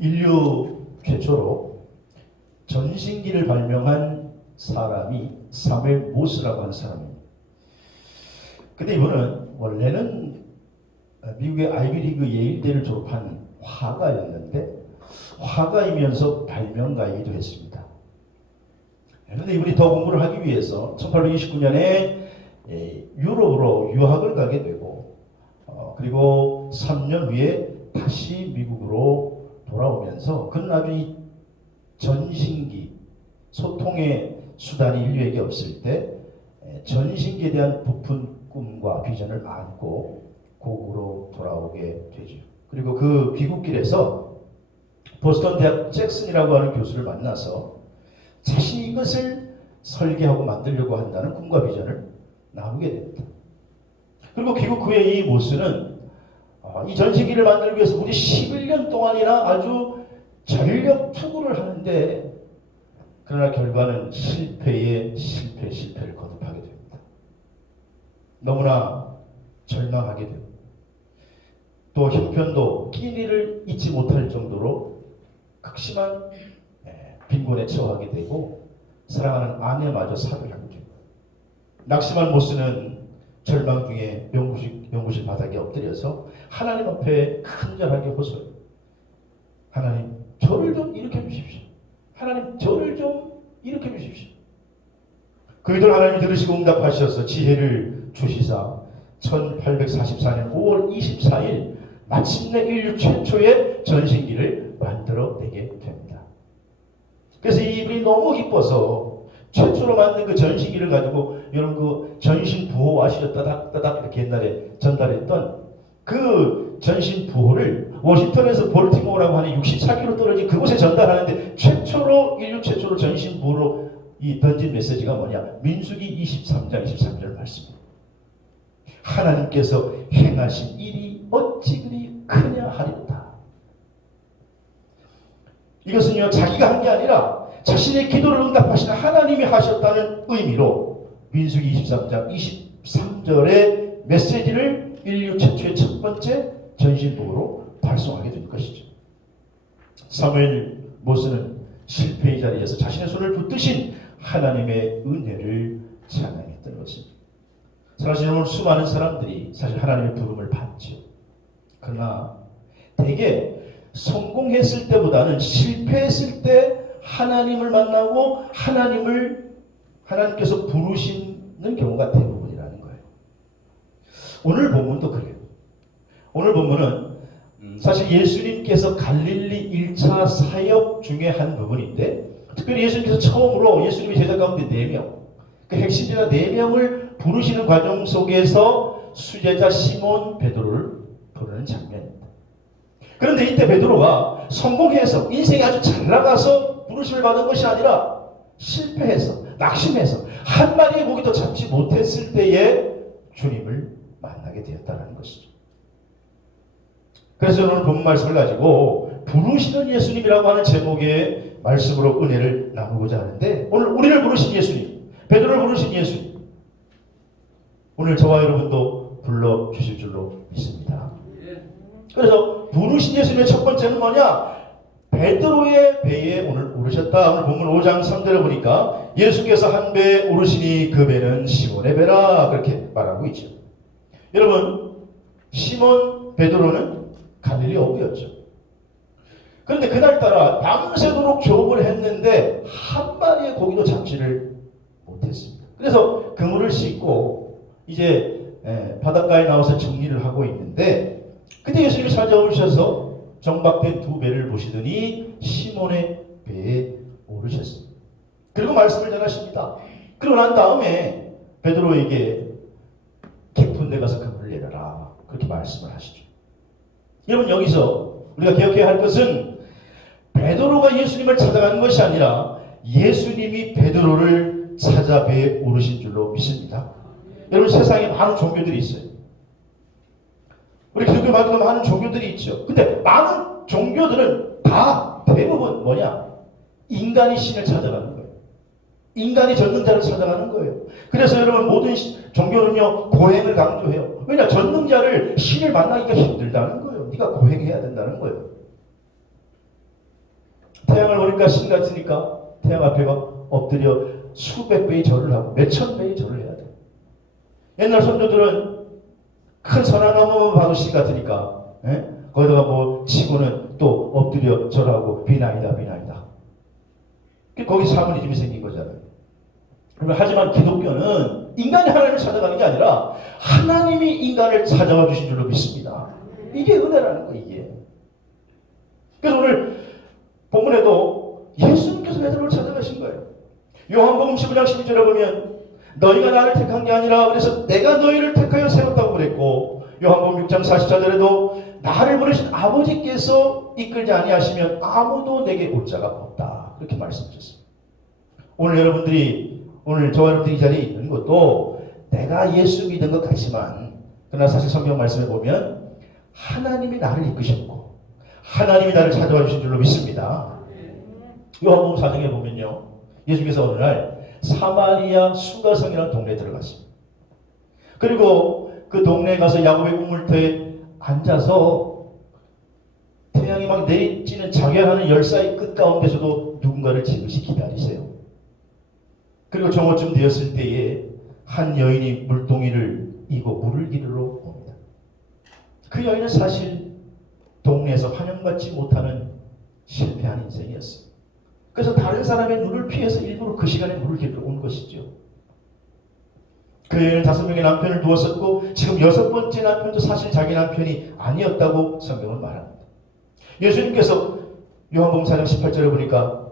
인류 최초로 전신기를 발명한 사람이 사무엘 모스라고 하는 사람입니다. 근데 이분은 원래는 미국의 아이비리그 예일대를 졸업한 화가였는데 화가이면서 발명가이기도 했습니다. 그런데 이분이 더 공부를 하기 위해서 1829년에 유럽으로 유학을 가게 되고 그리고 3년 후에 다시 미국으로 돌아오면서 그는 아주 이 전신기, 소통의 수단이 인류에게 없을 때 전신기에 대한 부푼 꿈과 비전을 안고 고국으로 돌아오게 되죠. 그리고 그 귀국길에서 보스턴 대학 잭슨이라고 하는 교수를 만나서 자신이 이것을 설계하고 만들려고 한다는 꿈과 비전을 나누게 됩니다. 그리고 귀국 후에 이 모스는 이 전신기를 만들기 위해서 무려 11년 동안이나 아주 전력 투구를 하는데 그러나 결과는 실패를 거듭하게 됩니다. 너무나 절망하게 되고 또 형편도 끼니를 잊지 못할 정도로 극심한 빈곤에 처하게 되고 사랑하는 아내마저 사별하게 됩니다. 낙심한 모스는 절망 중에 연구실 바닥에 엎드려서 하나님 앞에 간절하게 호소해요. 하나님, 저를 좀 일으켜 주십시오. 하나님, 저를 좀 일으켜 주십시오. 그이들 하나님이 들으시고 응답하셔서 지혜를 주시사 1844년 5월 24일 마침내 인류 최초의 전신기를 만들어내게 됩니다. 그래서 이분이 너무 기뻐서 최초로 만든 그 전신기를 가지고 여러분 그 전신 부호 아시죠? 따닥따닥 이렇게 옛날에 전달했던 그 전신 부호를 워싱턴에서 볼티모어라고 하는 64km 떨어진 그곳에 전달하는데 인류 최초로 전신 부호로 던진 메시지가 뭐냐? 민수기 23장 23절 말씀입니다. 하나님께서 행하신 일이 어찌 그리 크냐 하리로다. 이것은요 자기가 한 게 아니라 자신의 기도를 응답하시는 하나님이 하셨다는 의미로 민수기 23장 23절의 메시지를 인류 최초의 첫 번째 전신부호로 발송하게 된 것이죠. 사무엘 모스는 실패의 자리에서 자신의 손을 붙드신 하나님의 은혜를 찬양했던 것입니다. 사실 오늘 수많은 사람들이 사실 하나님의 부름을 받죠. 그러나 대개 성공했을 때보다는 실패했을 때 하나님을 만나고 하나님께서 부르시는 경우가 대부분이라는 거예요. 오늘 본문도 그래요. 오늘 본문은 사실 예수님께서 갈릴리 1차 사역 중에 한 부분인데 특별히 예수님께서 처음으로 예수님의 제자 가운데 4명, 그 핵심 제자 4명을 부르시는 과정 속에서 수제자 시몬 베드로를 부르는 장면입니다. 그런데 이때 베드로가 성공해서 인생이 아주 잘 나가서 부르심을 받은 것이 아니라 실패해서 낙심해서 한 마리의 고기도 잡지 못했을 때에 주님을 만나게 되었다는 것이죠. 그래서 오늘 본 말씀을 가지고 부르시는 예수님이라고 하는 제목의 말씀으로 은혜를 나누고자 하는데 오늘 우리를 부르신 예수님, 베드로를 부르신 예수님, 오늘 저와 여러분도 불러주실 줄로 믿습니다. 그래서 부르신 예수님의 첫 번째는 뭐냐? 베드로의 배에 오늘 오르셨다. 오늘 본문 5장 3절에 보니까 예수께서 한 배에 오르시니 그 배는 시몬의 배라 그렇게 말하고 있죠. 여러분 시몬 베드로는 갈릴리 어부였죠. 그런데 그날따라 밤새도록 조업을 했는데 한 마리의 고기도 잡지를 못했습니다. 그래서 그물을 싣고 이제 바닷가에 나와서 정리를 하고 있는데 그때 예수님이 찾아오셔서 정박된 2배를 보시더니 시몬의 배에 오르셨습니다. 그리고 말씀을 전하십니다. 그러고 난 다음에 베드로에게 깊은 데 가서 그물을 내려라 그렇게 말씀을 하시죠. 여러분 여기서 우리가 기억해야 할 것은 베드로가 예수님을 찾아가는 것이 아니라 예수님이 베드로를 찾아 배에 오르신 줄로 믿습니다. 여러분 세상에 많은 종교들이 있어요. 우리 기독교 말고도 많은 종교들이 있죠. 근데 많은 종교들은 다 대부분 뭐냐? 인간이 신을 찾아가는 거예요. 인간이 전능자를 찾아가는 거예요. 그래서 여러분 모든 종교는요 고행을 강조해요. 왜냐? 전능자를 신을 만나기가 힘들다는 거예요. 네가 고행해야 된다는 거예요. 태양을 보니까 신 같으니까 태양 앞에가 엎드려 수백 배의 절을 하고 몇천 배의 절을 해야 돼. 옛날 선조들은 큰 선화나무만 봐도 신 같으니까 거기다가 뭐 치고는 또 엎드려 절하고 비나이다 비나이다. 거기 사모니즘이 생긴 거잖아요. 하지만 기독교는 인간이 하나님을 찾아가는 게 아니라 하나님이 인간을 찾아와 주신 줄로 믿습니다. 이게 은혜라는 거예요. 이게. 그래서 오늘 본문에도 예수님께서 베드로를 찾아가신 거예요. 요한복음 15장 12절에 보면 너희가 나를 택한 게 아니라 그래서 내가 너희를 택하여 세웠다고 그랬고, 요한복음 6장 44절에도 나를 부르신 아버지께서 이끌지 아니하시면 아무도 내게 올 자가 없다, 그렇게 말씀하셨습니다. 오늘 저와 여러분들이 이 자리에 있는 것도 내가 예수 믿은 것 같지만, 그러나 사실 성경 말씀에 보면 하나님이 나를 이끄셨고 하나님이 나를 찾아와 주신 줄로 믿습니다. 요한복음 4장에 보면요, 예수께서 어느 날 사마리아 수가성이라는 동네에 들어갔습니다. 그리고 그 동네에 가서 야곱의 우물터에 앉아서 태양이 막 내리쬐는 자결하는 열사의 끝 가운데서도 누군가를 지그시 기다리세요. 그리고 정오쯤 되었을 때에 한 여인이 물동이를 이고 물을 기르러 옵니다. 그 여인은 사실 동네에서 환영받지 못하는 실패한 인생이었어요. 그래서 다른 사람의 눈을 피해서 일부러 그 시간에 물을 기르러 온 것이죠. 그 여인은 5명의 남편을 두었었고 지금 6번째 남편도 사실 자기 남편이 아니었다고 성경은 말합니다. 예수님께서 요한복음 4장 18절에 보니까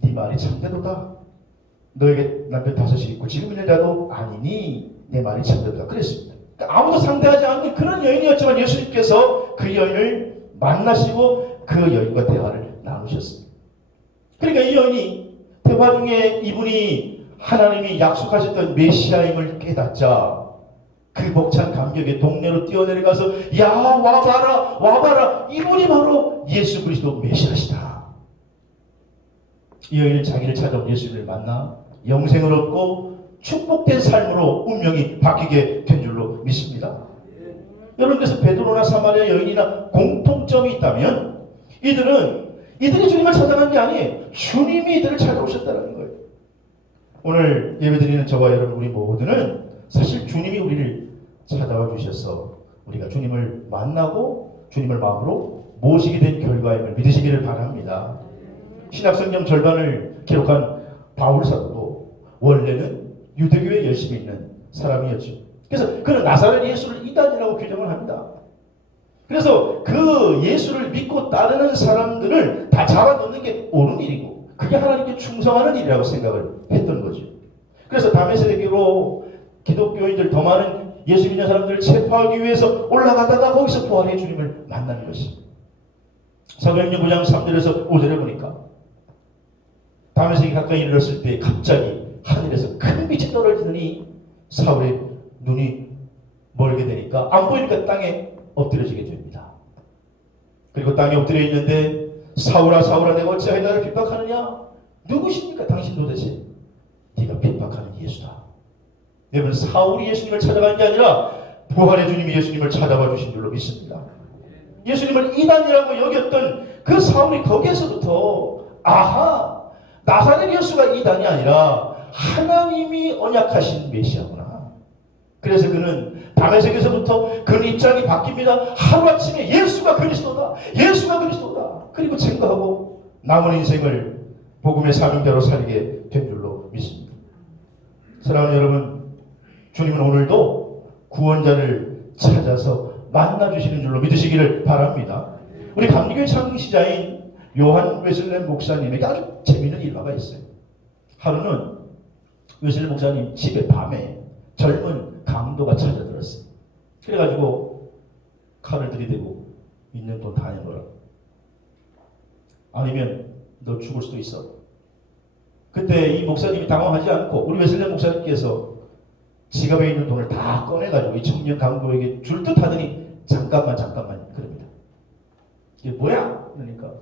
네 말이 참되도다. 너에게 남편 5이 있고 지금 있는 자도 아니니 내 말이 참되도다 그랬습니다. 그러니까 아무도 상대하지 않는 그런 여인이었지만 예수님께서 그 여인을 만나시고 그 여인과 대화를 나누셨습니다. 그러니까 이 여인이 대화 중에 이분이 하나님이 약속하셨던 메시아임을 깨닫자 그 벅찬 감격에 동네로 뛰어내려가서 야 와봐라 와봐라, 이분이 바로 예수 그리스도 메시아시다. 이 여인은 자기를 찾아온 예수님을 만나 영생을 얻고 축복된 삶으로 운명이 바뀌게 된 줄로 믿습니다. 여러분께서 베드로나 사마리아 여인이나 공통점이 있다면 이들이 주님을 찾아간 게 아니에요. 주님이 이들을 찾아오셨다는 거예요. 오늘 예배드리는 저와 여러분 우리 모두는 사실 주님이 우리를 찾아와 주셔서 우리가 주님을 만나고 주님을 마음으로 모시게 된 결과임을 믿으시기를 바랍니다. 신약성경 절반을 기록한 바울 사도도 원래는 유대교에 열심히 있는 사람이었죠. 그래서 그는 나사렛 예수를 이단이라고 규정을 합니다. 그래서 그 예수를 믿고 따르는 사람들을 다 잡아놓는 게 옳은 일이고 그게 하나님께 충성하는 일이라고 생각을 했던 거죠. 그래서 다메섹으로 기독교인들 더 많은 예수 믿는 사람들을 체포하기 위해서 올라가다가 거기서 부활의 주님을 만난 것입니다. 사도행전 9장 3절에서 5절에 보니까 다메섹이 가까이 이르렀을 때 갑자기 하늘에서 큰 빛이 떨어지더니 사울의 눈이 멀게 되니까 안 보이니까 땅에 엎드려지게 됩니다. 그리고 땅에 엎드려 있는데 사울아 사울아 내가 어찌하여 나를 핍박하느냐? 누구십니까 당신 도대체? 네가 핍박하는 예수다. 여러분 사울이 예수님을 찾아간 게 아니라 부활의 주님이 예수님을 찾아와 주신 줄로 믿습니다. 예수님을 이단이라고 여겼던 그 사울이 거기에서부터 아하 나사렛 예수가 이단이 아니라 하나님이 언약하신 메시아구나. 그래서 그는 다메섹에서부터 그는 입장이 바뀝니다. 하루아침에 예수가 그리스도다. 예수가 그리스도다. 그리고 증거하고 남은 인생을 복음의 사명자로 살게 된 줄로 믿습니다. 사랑하는 여러분, 주님은 오늘도 구원자를 찾아서 만나주시는 줄로 믿으시기를 바랍니다. 우리 감리교회 창시자인 요한 웨슬레 목사님에게 아주 재미있는 일화가 있어요. 하루는 웨슬레 목사님 집에 밤에 젊은 강도가 찾아들었어요. 그래가지고 칼을 들이대고 있는 돈 다 내놓으라. 아니면 너 죽을 수도 있어. 그때 이 목사님이 당황하지 않고 우리 웨슬레 목사님께서 지갑에 있는 돈을 다 꺼내가지고 이 청년 강도에게 줄 듯 하더니 잠깐만 그럽니다. 이게 뭐야? 그러니까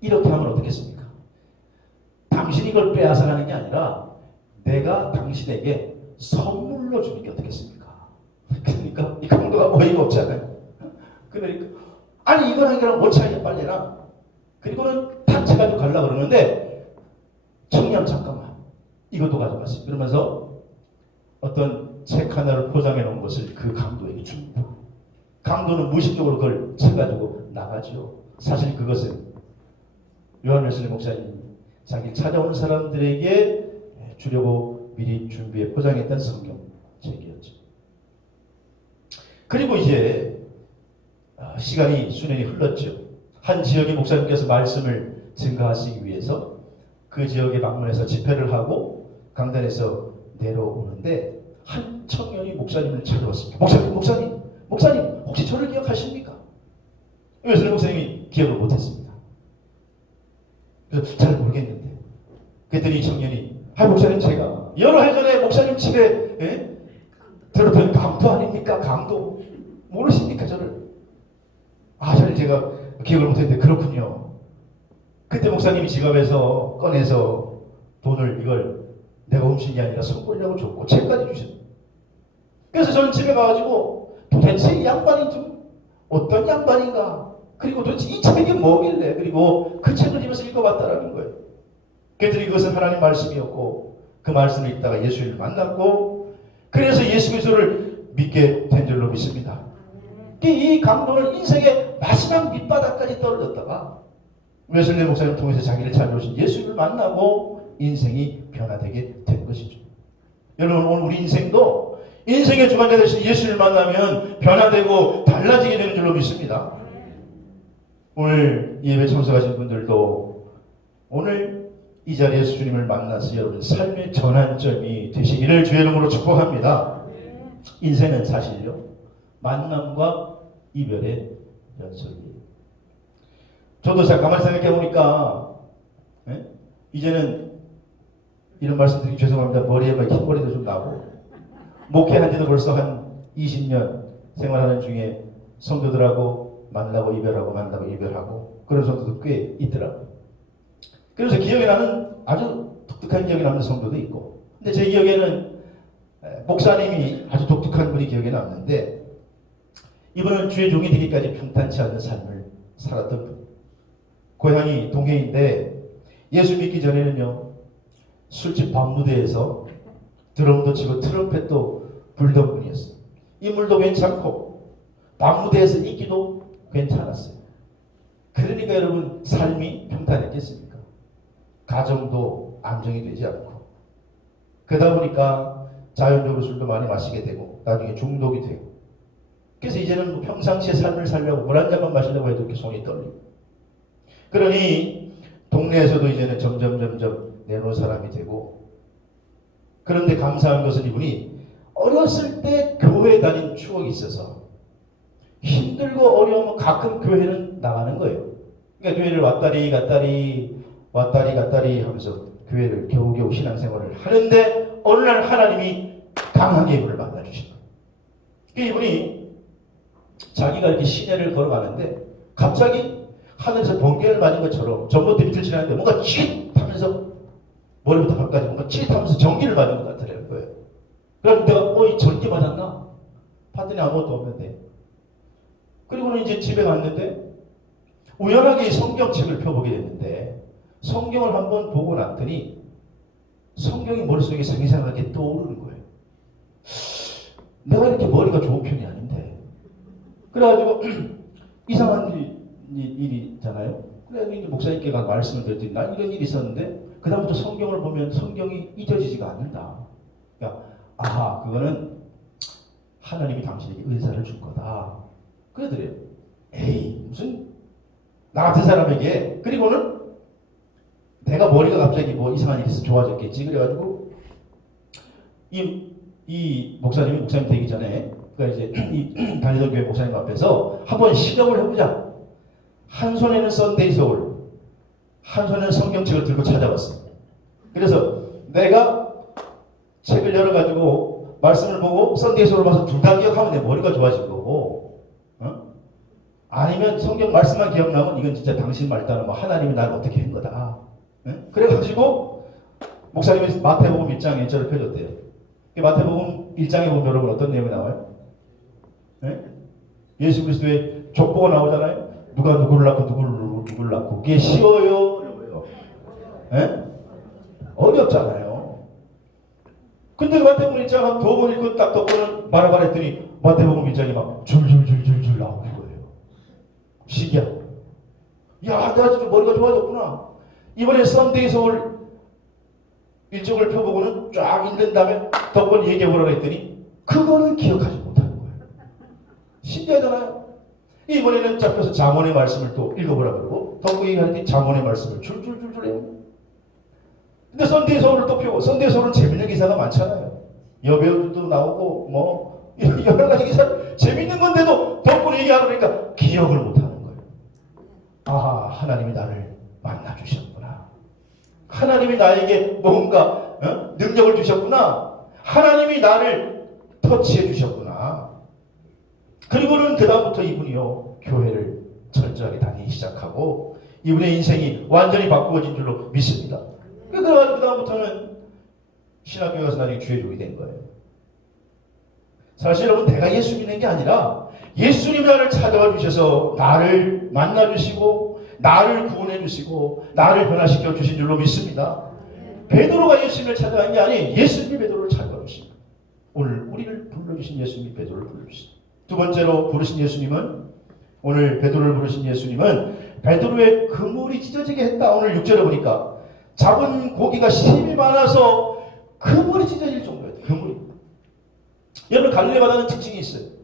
이렇게 하면 어떻겠습니까? 당신이 이걸 빼앗아가는 게 아니라 내가 당신에게 선물로 주는 게 어떻겠습니까? 그러니까 이 강도가 어이가 없잖아요. 그러니까 아니 이거랑 이거랑 뭔 차이야 빨리 해라. 그리고는 단체 가지고 가려고 그러는데 청년 잠깐만 이것도 가져갔어요. 그러면서 어떤 책 하나를 포장해 놓은 것을 그 강도에게 줍니다. 강도는 무의식적으로 그걸 쳐가지고 나가죠. 사실 그것은 요한 웨슬리 목사님이 자기를 찾아오는 사람들에게 주려고 미리 준비해 포장했던 성경책이었죠. 그리고 이제 시간이 수년이 흘렀죠. 한 지역의 목사님께서 말씀을 증가하시기 위해서 그 지역에 방문해서 집회를 하고 강단에서 내려오는데 한 청년이 목사님을 찾아왔습니다. 목사님 혹시 저를 기억하십니까? 웨슬리 목사님이 기억을 못했습니다. 그래서 잘 모르겠는데 그랬더니 이 청년이 목사님 제가 여러 해 전에 목사님 집에 들었던 강도 아닙니까? 강도 모르십니까 저를? 저를 제가 기억을 못했는데 그렇군요. 그때 목사님이 지갑에서 꺼내서 돈을 이걸 내가 훔친 게 아니라 선물이라고 줬고 책까지 주셨어요. 그래서 저는 집에 가가지고 도대체 이 양반이 좀 어떤 양반인가, 그리고 도대체 이 책이 뭐길래, 그리고 그 책을 집에서 읽어봤다라는 거예요. 그랬더니 그것은 하나님 말씀이었고 그 말씀을 읽다가 예수를 만났고 그래서 예수 그리스도를 믿게 된 줄로 믿습니다. 이 강도는 인생의 마지막 밑바닥까지 떨어졌다가 웨슬리 목사님을 통해서 자기를 찾아오신 예수를 만나고 인생이 변화되게 된 것이죠. 여러분 오늘 우리 인생도 인생의 주관자 되신 예수를 만나면 변화되고 달라지게 되는 줄로 믿습니다. 오늘 예배 참석하신 분들도 오늘 이 자리에서 주님을 만나서 여러분 삶의 전환점이 되시기를 주의 이름으로 축복합니다. 인생은 사실요 만남과 이별의 연속이에요. 저도 잘 가만히 생각해 보니까 이제는 이런 말씀 드리기 죄송합니다. 머리에 막 흰머리도 좀 나고 목회한 지도 벌써 한 20년 생활하는 중에 성도들하고 만나고 이별하고 만나고 이별하고 그런 성도도 꽤 있더라고요. 그래서 기억에 나는 아주 독특한 기억에 남는 성도도 있고, 근데 제 기억에는 목사님이 아주 독특한 분이 기억에 남는데 이분은 주의 종이 되기까지 평탄치 않은 삶을 살았던 분. 고향이 동해인데 예수 믿기 전에는요 술집 밤무대에서 드럼도 치고 트럼펫도 불던 분이었어요. 인물도 괜찮고 밤무대에서 인기도 괜찮았어요. 그러니까 여러분 삶이 평탄했겠습니까? 가정도 안정이 되지 않고 그러다 보니까 자연적으로 술도 많이 마시게 되고 나중에 중독이 되고, 그래서 이제는 평상시의 삶을 살려고 물 한 잔만 마시려고 해도 이렇게 손이 떨리고, 그러니 동네에서도 이제는 점점 내놓은 사람이 되고, 그런데 감사한 것은 이분이 어렸을 때 교회 다닌 추억이 있어서 힘들고 어려우면 가끔 교회는 나가는 거예요. 그러니까 교회를 왔다리 갔다리 하면서 교회를 겨우겨우 신앙생활을 하는데 어느 날 하나님이 강하게 이분을 만나주신 거예요. 이분이 자기가 이렇게 시내를 걸어가는데 갑자기 하늘에서 번개를 맞은 것처럼 전봇대 밑을 지나는데 뭔가 찌릿 하면서 머리부터 발까지 뭔가 찌릿 하면서 전기를 맞은 것 같더라는 거예요. 그래서 내가 이 전기 맞았나? 봤더니 아무것도 없는데, 그리고는 이제 집에 갔는데 우연하게 성경책을 펴보게 됐는데 성경을 한번 보고 났더니 성경이 머릿속에 생생하게 떠오르는 거예요. 내가 이렇게 머리가 좋은 편이 아닌데, 그래가지고 이상한 일이잖아요. 그래서 목사님께 가 말씀을 드렸더니 난 이런 일이 있었는데 그다음부터 성경을 보면 성경이 잊혀지지가 않는다. 그러니까 그거는 하나님이 당신에게 은사를 준 거다. 그러더래요. 에이 무슨 나 같은 사람에게, 그리고는 내가 머리가 갑자기 뭐 이상한 일이 있어서 좋아졌겠지. 그래가지고 이 목사님 되기 전에 그러니까 이제 이 다니던 교회 목사님 앞에서 한번 실험을 해보자. 한 손에는 썬데이 소울, 한 손에는 성경책을 들고 찾아왔어. 그래서 내가 책을 열어가지고 말씀을 보고 썬데이 소울을 봐서 둘 다 기억하면 내 머리가 좋아진 거고, 아니면 성경 말씀만 기억나면 이건 진짜 당신 말따라 뭐 하나님이 나를 어떻게 한 거다. 그래가지고 목사님이 마태복음 1장 1절을 펴줬대요. 마태복음 1장에 보면 여러분 어떤 내용이 나와요? 예수 그리스도의 족보가 나오잖아요. 누가 누구를 낳고 누구를 누굴 낳고 그게 쉬워요? 어려워요? 예? 어렵잖아요. 근데 마태복음 1장 한 2번 읽고 딱 덮고는 말아봐라 했더니 마태복음 1장이 막 줄줄줄줄줄 나오는 거예요. 신기하다. 야, 내가 진짜 머리가 좋아졌구나. 이번에 썬데이 서울 일정을 펴보고는 쫙 읽는 다음에 덕분 얘기해보라고 했더니 그거는 기억하지 못하는 거예요. 신기하잖아요. 이번에는 잡혀서 잠언의 말씀을 또 읽어보라고 그러고 덕분 얘기하더니 잠언의 말씀을 줄줄줄줄 해요. 근데 썬데이 서울을 또 펴고 썬데이 서울은 재밌는 기사가 많잖아요. 여배우들도 나오고 뭐 여러 가지 기사 재밌는 건데도 덕분 얘기하고 그러니까 기억을 못하는 거예요. 아하, 하나님이 나를 만나주셨구나. 하나님이 나에게 뭔가 능력을 주셨구나. 하나님이 나를 터치해 주셨구나. 그리고는 그 다음부터 이분이요 교회를 철저하게 다니기 시작하고 이분의 인생이 완전히 바꾸어진 줄로 믿습니다. 그래가지고 그 다음부터는 신학교에 가서 나중에 주의종이 된 거예요. 사실 여러분 내가 예수 믿는 게 아니라 예수님이 나를 찾아와 주셔서 나를 만나주시고 나를 구원해 주시고 나를 변화시켜 주신 줄로 믿습니다. 베드로가 예수님을 찾아간 게 아니 예수님이 베드로를 찾아와 주십니다. 오늘 우리를 불러주신 예수님이 베드로를 불러주십니다. 두 번째로 부르신 예수님은 오늘 베드로를 부르신 예수님은 베드로의 그물이 찢어지게 했다. 오늘 6절에 보니까 잡은 고기가 힘이 많아서 그물이 찢어질 정도였다. 그물이. 여러분 갈릴리 바다는 특징이 있어요.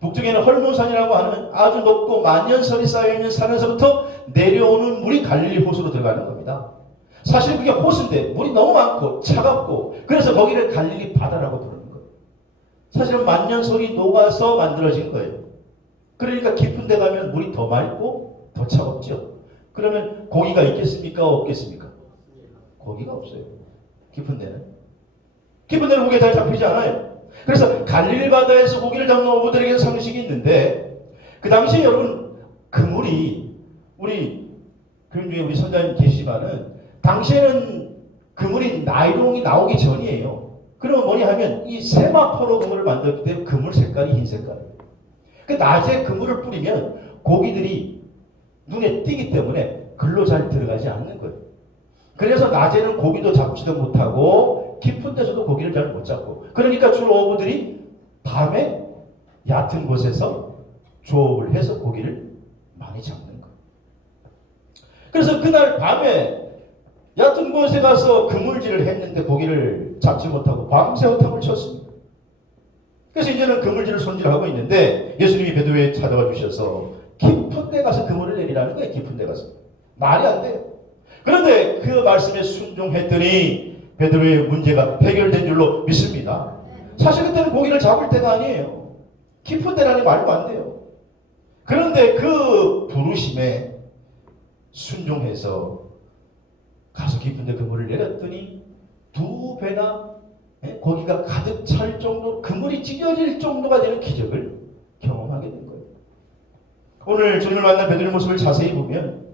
북쪽에는 헐몬산이라고 하는 아주 높고 만년설이 쌓여있는 산에서부터 내려오는 물이 갈릴리 호수로 들어가는 겁니다. 사실 그게 호수인데 물이 너무 많고 차갑고 그래서 거기를 갈릴리 바다라고 부르는 거예요. 사실은 만년설이 녹아서 만들어진 거예요. 그러니까 깊은 데 가면 물이 더 맑고 더 차갑죠. 그러면 고기가 있겠습니까? 없겠습니까? 고기가 없어요. 깊은 데는. 깊은 데는 고기가 잘 잡히지 않아요. 그래서 갈릴리 바다에서 고기를 잡는 어부들에게 상식이 있는데 그 당시에 여러분 그물이 우리 교인 중에 우리 선자님 계시지만은 당시에는 그물이 나일론이 나오기 전이에요. 그러면 뭐냐 하면 이 세마포로 그물을 만들었기 때문에 그물 색깔이 흰 색깔이에요. 그 낮에 그물을 뿌리면 고기들이 눈에 띄기 때문에 글로 잘 들어가지 않는 거예요. 그래서 낮에는 고기도 잡지도 못하고 깊은 데서도 고기를 잘 못 잡고 그러니까 주로 어부들이 밤에 얕은 곳에서 조업을 해서 고기를 많이 잡는 거예요. 그래서 그날 밤에 얕은 곳에 가서 그물질을 했는데 고기를 잡지 못하고 밤새 허탕을 쳤습니다. 그래서 이제는 그물질을 손질하고 있는데 예수님이 베드로에 찾아와 주셔서 깊은 데 가서 그물을 내리라는 거예요. 깊은 데 가서. 말이 안 돼요. 그런데 그 말씀에 순종했더니 베드로의 문제가 해결된 줄로 믿습니다. 사실 그때는 고기를 잡을 때가 아니에요. 깊은 데라니 말도 안 돼요. 그런데 그 부르심에 순종해서 가서 깊은 데 그물을 내렸더니 2배나 고기가 가득 찰 정도, 그물이 찢어질 정도가 되는 기적을 경험하게 된 거예요. 오늘 주님을 만난 베드로의 모습을 자세히 보면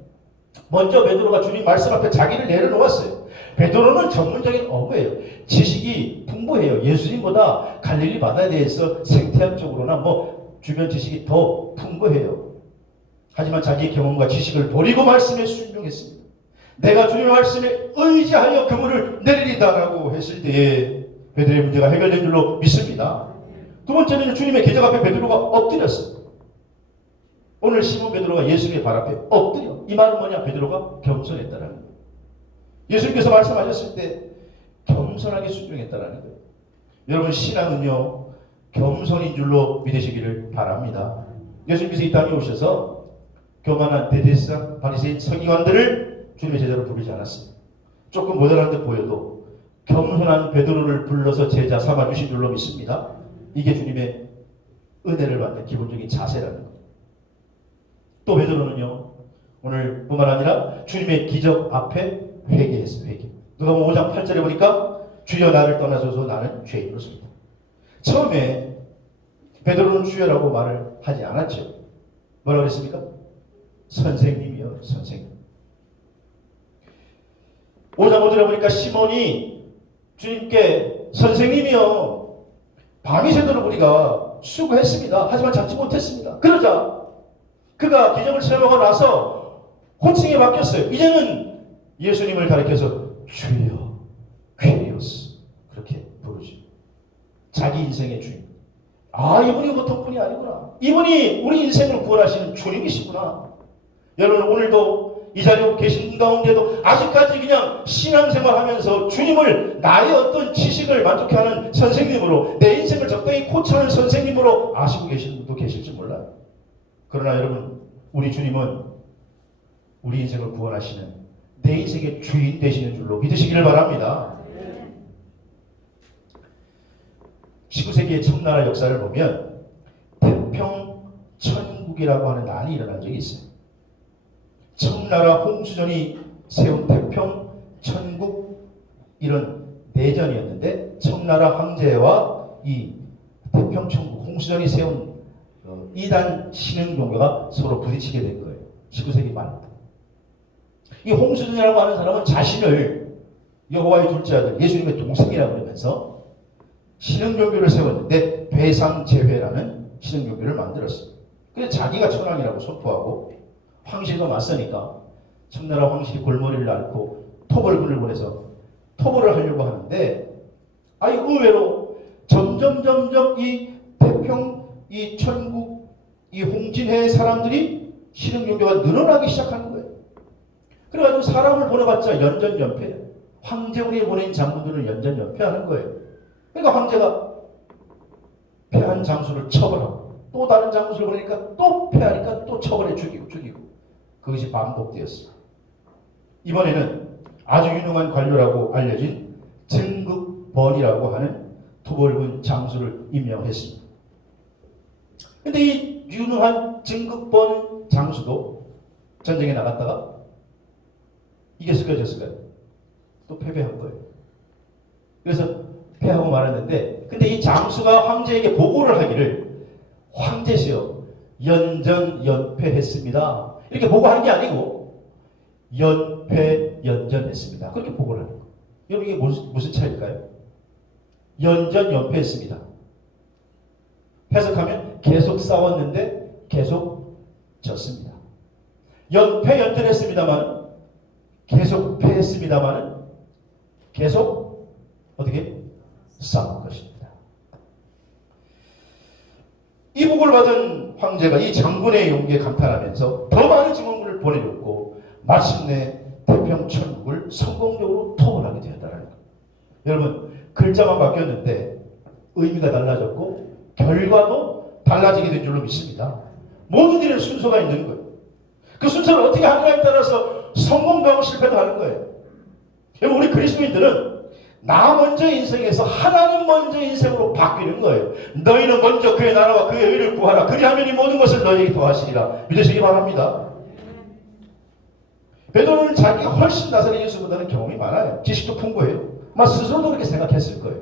먼저 베드로가 주님 말씀 앞에 자기를 내려놓았어요. 베드로는 전문적인 어부예요. 지식이 풍부해요. 예수님보다 갈릴리 바다에 대해서 생태학적으로나 뭐 주변 지식이 더 풍부해요. 하지만 자기의 경험과 지식을 버리고 말씀에 순종했습니다. 내가 주님의 말씀에 의지하여 그물을 내리리다라고 했을 때에 베드로의 문제가 해결된 줄로 믿습니다. 두 번째는 주님의 기적 앞에 베드로가 엎드렸어요. 오늘 시몬 베드로가 예수님의 발 앞에 엎드려. 이 말은 뭐냐? 베드로가 겸손했다라는 거예요. 예수님께서 말씀하셨을 때 겸손하게 순종했다라는 거예요. 여러분 신앙은요 겸손인 줄로 믿으시기를 바랍니다. 예수님께서 이 땅에 오셔서 교만한 대제사장, 바리새인, 서기관들을 주님의 제자로 부르지 않았습니다. 조금 모자란 듯 보여도 겸손한 베드로를 불러서 제자 삼아주신 줄로 믿습니다. 이게 주님의 은혜를 받는 기본적인 자세라는 거예요. 또 베드로는요 오늘 뿐만 아니라 주님의 기적 앞에 회개했어요. 회개. 누가복음 5장 8절에 보니까 주여 나를 떠나소서 나는 죄인으로서이다. 처음에 베드로는 주여라고 말을 하지 않았죠. 뭐라고 그랬습니까? 선생님이요 선생님. 5장 5절에 보니까 시몬이 주님께 선생님이요 밤이 새도록 우리가 수고했습니다. 하지만 잡지 못했습니다. 그러자 그가 기적을 체험하고 나서 호칭이 바뀌었어요. 이제는 예수님을 가리켜서 주여, 퀴리오스 그렇게 부르죠. 자기 인생의 주인. 아, 이분이 보통 분이 아니구나. 이분이 우리 인생을 구원하시는 주님이시구나. 여러분, 오늘도 이 자리에 계신 가운데도 아직까지 그냥 신앙생활 하면서 주님을 나의 어떤 지식을 만족해하는 선생님으로, 내 인생을 적당히 코치하는 선생님으로 아시고 계시는 분도 계실지 몰라요. 그러나 여러분, 우리 주님은 우리 인생을 구원하시는, 내 인생의 주인 되시는 줄로 믿으시기를 바랍니다. 19세기의 청나라 역사를 보면 태평천국이라고 하는 난이 일어난 적이 있어요. 청나라 홍수전이 세운 태평천국, 이런 내전이었는데 청나라 황제와 이 태평천국 홍수전이 세운 이단 신흥종교가 서로 부딪히게 된 거예요. 19세기 말. 이 홍수전이라고 하는 사람은 자신을 여호와의 둘째 아들 예수님의 동생이라고 그러면서 신흥종교를 세웠는데 배상제회라는 신흥종교를 만들었어요. 그래서 자기가 천황이라고 선포하고 황실과 맞서니까 청나라 황실이 골머리를 앓고 토벌군을 보내서 토벌을 하려고 하는데, 아이 의외로 점점 이 태평, 이 천국, 이 홍진회의 사람들이 신흥종교가 늘어나기 시작하는 거예요. 그래가지고 사람을 보내봤자 연전연패. 황제군이 보낸 장군들을 연전연패하는 거예요. 그러니까 황제가 패한 장수를 처벌하고 또 다른 장수를 보내니까 또 패하니까 또 처벌해 죽이고 그것이 반복되었어요. 이번에는 아주 유능한 관료라고 알려진 증극번이라고 하는 토벌군 장수를 임명했습니다. 근데 이 유능한 증극번 장수도 전쟁에 나갔다가 이겼을까요, 졌을까요? 또 패배한 거예요. 그래서 패하고 말았는데, 근데 이 장수가 황제에게 보고를 하기를, 황제시여 연전연패했습니다, 이렇게 보고하는 게 아니고 연패연전했습니다, 그렇게 보고를 하는 거예요. 여러분, 이게 무슨 차이일까요? 연전연패했습니다. 해석하면 계속 싸웠는데 계속 졌습니다. 연패연전했습니다만 계속 패했습니다만 계속 어떻게 싸운 것입니다. 이 복을 받은 황제가 이 장군의 용기에 감탄하면서 더 많은 증언물을 보내줬고 마침내 태평천국을 성공적으로 토벌하게 되었다는 거예요. 여러분, 글자만 바뀌었는데 의미가 달라졌고 결과도 달라지게 된 줄로 믿습니다. 모든 일에는 순서가 있는 거예요. 그 순서를 어떻게 하느냐에 따라서 성공도 하고 실패도 하는 거예요. 여러분, 우리 그리스도인들은 나 먼저 인생에서 하나님 먼저 인생으로 바뀌는 거예요. 너희는 먼저 그의 나라와 그의 의를 구하라. 그리하면 이 모든 것을 너희에게 더하시리라. 믿으시기 바랍니다. 베드로는 자기가 훨씬 나사렛 예수보다는 경험이 많아요. 지식도 풍부해요. 아마 스스로도 그렇게 생각했을 거예요.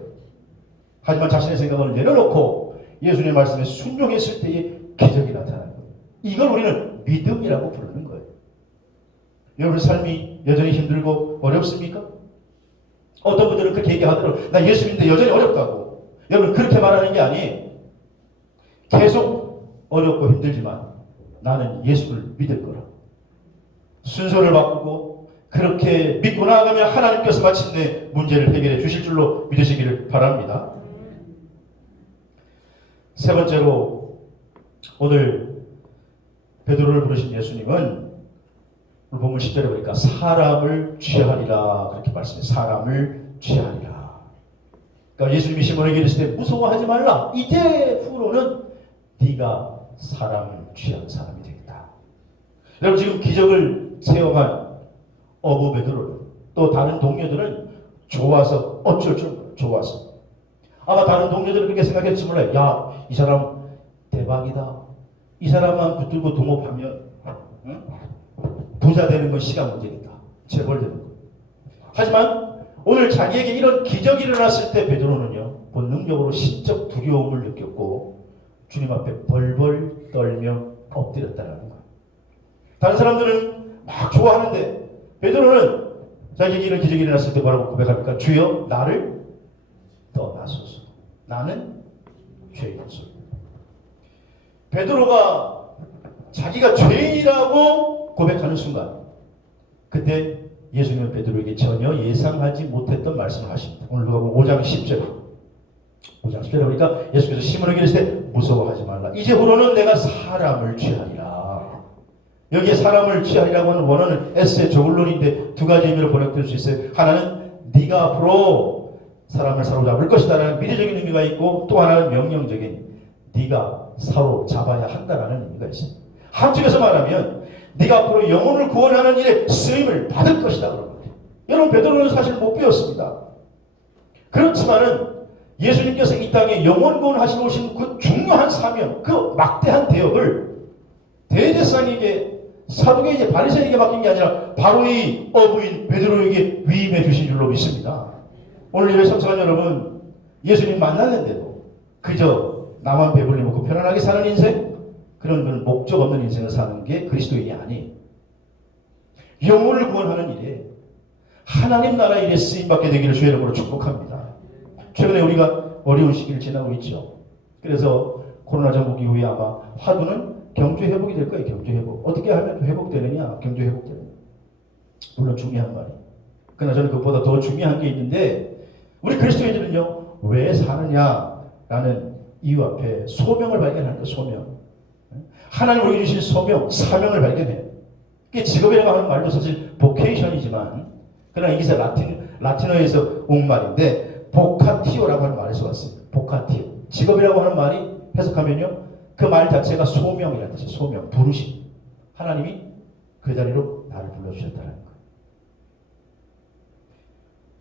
하지만 자신의 생각을 내려놓고 예수님의 말씀에 순종했을 때의 기적이 나타나는 거예요. 이걸 우리는 믿음이라고 부르는 거예요. 여러분, 삶이 여전히 힘들고 어렵습니까? 어떤 분들은 그렇게 얘기하더라고요. 나 예수 믿는데 여전히 어렵다고. 여러분, 그렇게 말하는 게 아니에요. 계속 어렵고 힘들지만 나는 예수를 믿을 거라. 순서를 바꾸고 그렇게 믿고 나아가면 하나님께서 마침내 문제를 해결해 주실 줄로 믿으시기를 바랍니다. 세 번째로 오늘 베드로를 부르신 예수님은 본문 10절에 보니까 사람을 취하리라 그렇게 말씀해요. 사람을 취하리라. 그러니까 예수님이 시몬에게 이르시되 무서워하지 말라. 이제 후로는 네가 사람을 취한 사람이 되겠다. 여러분, 지금 기적을 체험한 어부 베드로는, 또 다른 동료들은 좋아서, 어쩔 줄 좋아서, 아마 다른 동료들은 그렇게 생각했을지 몰라요. 야, 이 사람 대박이다. 이 사람만 붙들고 동업하면 부자 되는 건 시간 문제니까 재벌 되는 거. 하지만 오늘 자기에게 이런 기적이 일어났을 때 베드로는요, 본능적으로 신적 두려움을 느꼈고 주님 앞에 벌벌 떨며 엎드렸다는 거예요. 다른 사람들은 막 좋아하는데 베드로는 자기에게 이런 기적이 일어났을 때 뭐라고 고백합니까? 주여, 나를 떠나소서. 나는 죄인이소서. 베드로가 자기가 죄인이라고 고백하는 순간 그때 예수님은 베드로에게 전혀 예상하지 못했던 말씀을 하십니다. 오늘 누가 보면 5장 10절 5장 10절에 보니까 예수께서 시몬에게 이르시되 무서워하지 말라. 이제후로는 내가 사람을 취하리라. 여기에 사람을 취하리라고 하는 원어는 에스의 저울론인데 두 가지 의미로 번역될 수 있어요. 하나는 네가 앞으로 사람을 사로잡을 것이다 라는 미래적인 의미가 있고, 또 하나는 명령적인 네가 사로잡아야 한다라는 의미가 있습니다. 한쪽에서 말하면 네가 앞으로 영혼을 구원하는 일에 쓰임을 받을 것이다 그런 거예요. 여러분, 베드로는 사실 못 배웠습니다. 그렇지만은 예수님께서 이 땅에 영혼 구원하시러 오신 그 중요한 사명, 그 막대한 대역을 대제사장에게, 사두개에게, 바리새인에게 맡긴 게 아니라 바로 이 어부인 베드로에게 위임해 주신 줄로 믿습니다. 오늘 예배 참석한 여러분, 예수님 만났는데도 그저 나만 배불리 먹고 편안하게 사는 인생, 그런 목적 없는 인생을 사는 게 그리스도인이 아니에요. 영혼을 구원하는 일에, 하나님 나라 일에 쓰임받게 되기를 주의 이름으로 축복합니다. 최근에 우리가 어려운 시기를 지나고 있죠. 그래서 코로나 전국 이후에 아마 화두는 경제 회복이 될 거예요. 경제 회복. 어떻게 하면 회복되느냐? 경제 회복되느냐. 물론 중요한 말이에요. 그러나 저는 그것보다 더 중요한 게 있는데, 우리 그리스도인들은요, 왜 사느냐라는 이유 앞에 소명을 발견하는 거예요. 소명. 하나님 우리에게 주신 소명, 사명을 발견해요. 그게 직업이라고 하는 말도 사실 보케이션이지만, 그러나 이게 라틴어에서 온 말인데 보카티오라고 하는 말에서 왔습니다. 보카티오. 직업이라고 하는 말이 해석하면요, 그 말 자체가 소명이라는 뜻이에요. 소명, 부르심. 하나님이 그 자리로 나를 불러주셨다는 거예요.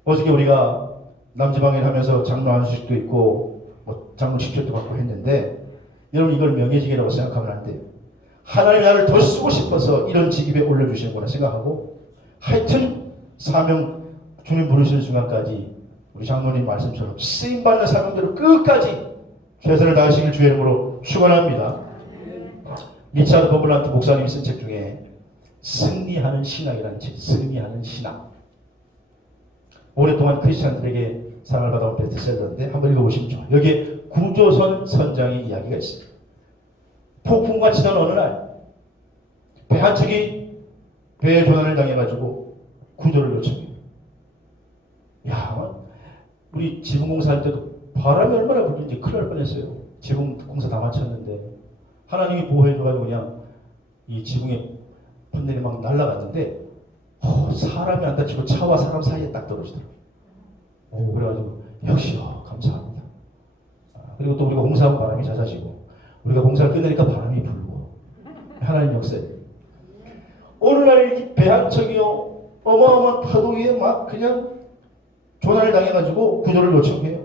어저께 우리가 남지방일 하면서 장로 안수식도 있고 장로 식초도 받고 했는데, 여러분 이걸 명예직이라고 생각하면 안 돼요. 하나님이 나를 더 쓰고 싶어서 이런 직업에 올려주시는구나 생각하고, 하여튼 사명, 주님 부르시는 순간까지 우리 장로님 말씀처럼 쓰임받는 사명대로 끝까지 최선을 다하시길 주의 이름으로 축원합니다. 리차드 버블란트 목사님이 쓴 책 중에 승리하는 신학이라는 책, 승리하는 신학. 오랫동안 크리스찬들에게 사랑을 받아온 베스트셀러인데 한번 읽어보시면 좋아요. 여기에 구조선 선장의 이야기가 있어요. 폭풍과 지난 어느 날 배 한 척이 배의 조난을 당해가지고 구조를 요청해요. 야, 우리 지붕공사 할 때도 바람이 얼마나 불는지 큰일 날 뻔했어요. 지붕공사 다 마쳤는데 하나님이 보호해줘가지고 그냥 이 지붕에 판넬이 막 날아갔는데 사람이 안 다치고 차와 사람 사이에 딱 떨어지더라고요. 그래가지고 역시 감사합니다. 그리고 또 우리가 공사하면 바람이 잦아지고, 우리가 공사를 끝내니까 바람이 불고, 하나님 역사에 어느 날 배 한 척이요, 어마어마한 파도 위에 막 그냥 조난을 당해가지고 구조를 요청해요.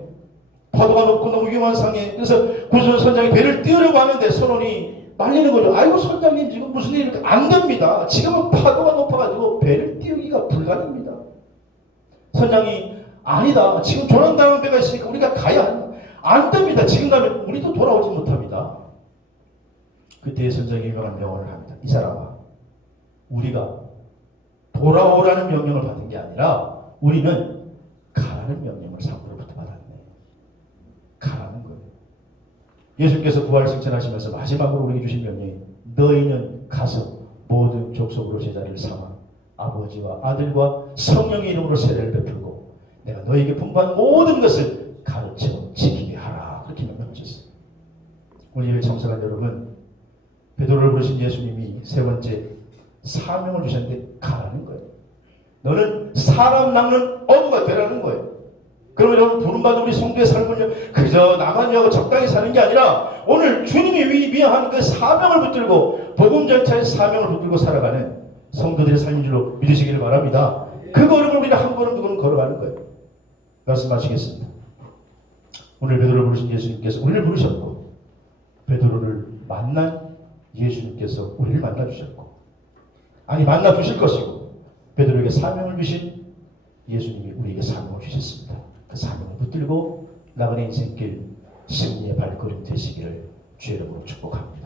파도가 높고 너무 위험한 상황에, 그래서 구조선 선장이 배를 띄우려고 하는데 선원이 말리는 거죠. 아이고 선장님 지금 무슨 일입니까? 안 됩니다. 지금은 파도가 높아가지고 배를 띄우기가 불가능합니다. 선장이 아니다. 지금 조난당한 배가 있으니까 우리가 가야 한다. 안 됩니다. 지금 가면 우리도 돌아오지 못합니다. 그때 선장이 유명한 명언을 합니다. 이 사람아, 우리가 돌아오라는 명령을 받은 게 아니라 우리는 가라는 명령을 상대로부터 받았네. 가라는 거예요. 예수께서 부활 승천하시면서 마지막으로 우리에게 주신 명령이 너희는 가서 모든 족속으로 제자를 삼아 아버지와 아들과 성령의 이름으로 세례를 베풀고 내가 너희에게 분부한 모든 것을 가르쳐 지키게 하라. 그렇게 명령하셨어요. 오늘 예배 참석한 여러분, 베드로를 부르신 예수님이 세 번째 사명을 주셨는데 가라는 거예요. 너는 사람 낚는 어부가 되라는 거예요. 그러면 여러분, 부름받은 우리 성도의 삶은요, 그저 나만 위하고 적당히 사는 게 아니라 오늘 주님이 위한 그 사명을 붙들고 복음 전차의 사명을 붙들고 살아가는 성도들의 삶인 줄로 믿으시기를 바랍니다. 그 걸음을 우리는 한 걸음 두 걸음 걸어가는 거예요. 말씀하시겠습니다. 오늘 베드로를 부르신 예수님께서 우리를 부르셨고, 베드로를 만난 예수님께서 우리를 만나주셨고, 아니 만나주실 것이고, 베드로에게 사명을 주신 예수님이 우리에게 사명을 주셨습니다. 그 사명을 붙들고 나가는 인생길 승리의 발걸음 되시기를 주의 이름으로 축복합니다.